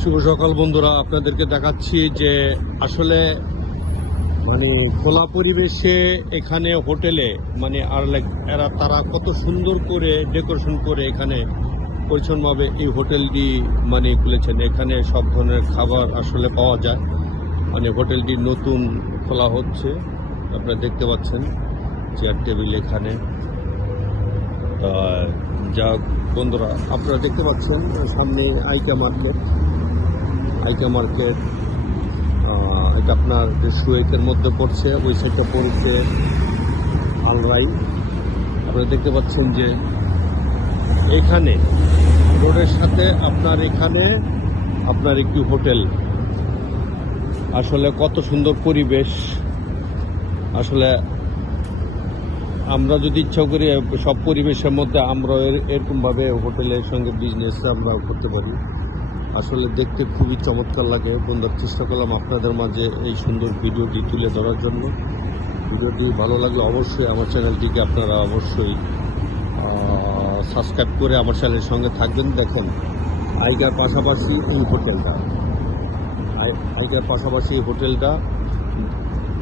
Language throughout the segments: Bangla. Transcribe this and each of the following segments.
শুভ সকাল বন্ধুরা, আপনাদেরকে দেখাচ্ছি যে আসলে মানে খোলা পরিবেশে এখানে হোটেলে মানে তারা কত সুন্দর করে ডেকোরেশন করে এখানে পরিচ্ছন্নভাবে এই হোটেলটি মানে খুলেছেন। এখানে সব ধরনের খাবার আসলে পাওয়া যায়। মানে হোটেলটি নতুন খোলা হচ্ছে, আপনারা দেখতে পাচ্ছেন চেয়ার টেবিল এখানে। যা বন্ধুরা আপনারা দেখতে পাচ্ছেন সামনে আইকা মার্কেট। এটা আপনার সুয়েকের মধ্যে পড়ছে, ওই সাইডটা পড়ছে আলরাই। আপনারা দেখতে পাচ্ছেন যে এখানে রোডের সাথে আপনার একটি হোটেল। আসলে কত সুন্দর পরিবেশ। আসলে আমরা যদি ইচ্ছা করি সব পরিবেশের মধ্যে আমরা এরকমভাবে হোটেলের সঙ্গে বিজনেস আমরা করতে পারি। আসলে দেখতে খুবই চমৎকার লাগে। বন্ধুরা, চেষ্টা করলাম আপনাদের মাঝে এই সুন্দর ভিডিওটি তুলে ধরার জন্য। ভিডিওটি ভালো লাগলে অবশ্যই আমার চ্যানেলটিকে আপনারা অবশ্যই সাবস্ক্রাইব করে আমার চ্যানেলের সঙ্গে থাকবেন। দেখুন আইগার পাশাপাশি এই হোটেলটা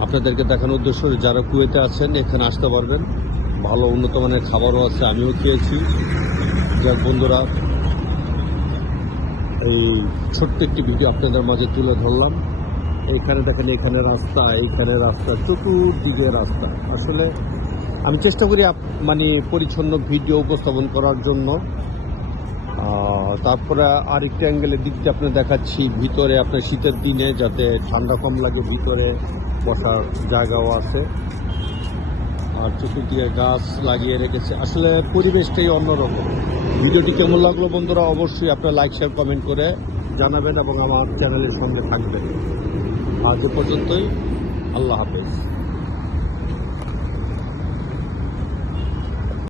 আপনাদেরকে দেখানোর উদ্দেশ্য, যারা কুয়েতে আছেন এখানে আসতে পারবেন। ভালো উন্নত মানের খাবারও আছে, আমিও খেয়েছি। যাক বন্ধুরা, এই ছোট্ট একটি ভিডিও আপনাদের মাঝে তুলে ধরলাম। এইখানে দেখেন, এইখানে রাস্তা চতুর্দিকে রাস্তা। আসলে আমি চেষ্টা করি মানে পরিচ্ছন্ন ভিডিও উপস্থাপন করার জন্য। তারপরে আরেকটি অ্যাঙ্গেলের দিকটা আপনার দেখাচ্ছি। ভিতরে আপনার শীতের দিনে যাতে ঠান্ডা কম লাগে, ভিতরে বসার জায়গাও আছে। আর চতুর্দিকে গাছ লাগিয়ে রেখেছে। আসলে পরিবেশটাই অন্যরকম। ভিডিওটি কেমন লাগলো বন্ধুরা, অবশ্যই আপনারা লাইক শেয়ার কমেন্ট করে জানাবেন এবং আমার চ্যানেলের সঙ্গে থাকবেন। আজ এ পর্যন্তই। আল্লাহ হাফেজ।